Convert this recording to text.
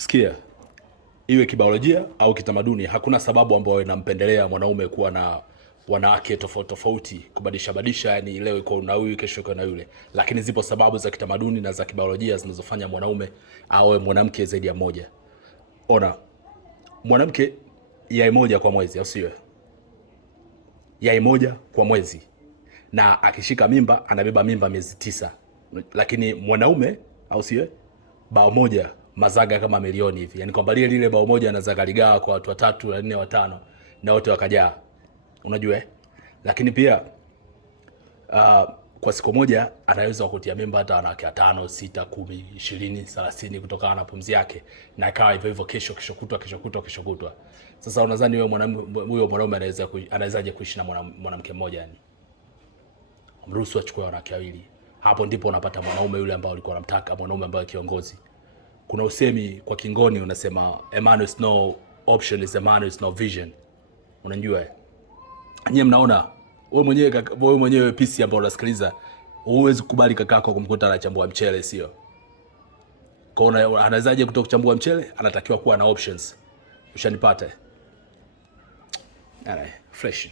Sikia, iwe kibiolojia au kitamaduni, hakuna sababu ambayo inampendelea mwanaume kuwa na wanawake tofauti tofauti, kubadilisha, yani leo iko na huyu, kesho iko na yule. Lakini zipo sababu za kitamaduni na za kibiolojia zinazofanya mwanaume awe mwanamke zaidi ya moja. Ona, mwanamke yai moja kwa mwezi, au sio? Yai moja kwa mwezi, na akishika mimba anabeba mimba miezi 9. Lakini mwanaume, au sio, bao moja mazaga kama milioni hivi. Yani kwamba lile bao moja anazaga ligawa kwa watu 3, 4, 5 na wote wakajaa. Unajua? Lakini pia kwa siku moja anaweza kutia mimba hata wanawake 5, 6, 10, 20, 30 kutokana na pumzi yake, na ikawa hivyo hivyo kesho kutwa. Sasa unadhani wewe mwanaume anawezaje kuishi na mwanamke mmoja? Yani mruhusu achukue wanawake wawili. Hapo ndipo unapata mwanaume yule ambaye ulikuwa unamtaka, mwanaume ambaye kiongozi. Kuna usemi kwa Kingoni unasema, a man with no option is a man with no vision. Unajua? Nyie mnaona, wewe mwenyewe PC ambao unasikiliza, huwezi kukubali kakako kumkuta anachambua mchele, sio? Kwa anawezaje kutokuchambua mchele? Anatakiwa kuwa na options. Ushanipata? Alright, fresh.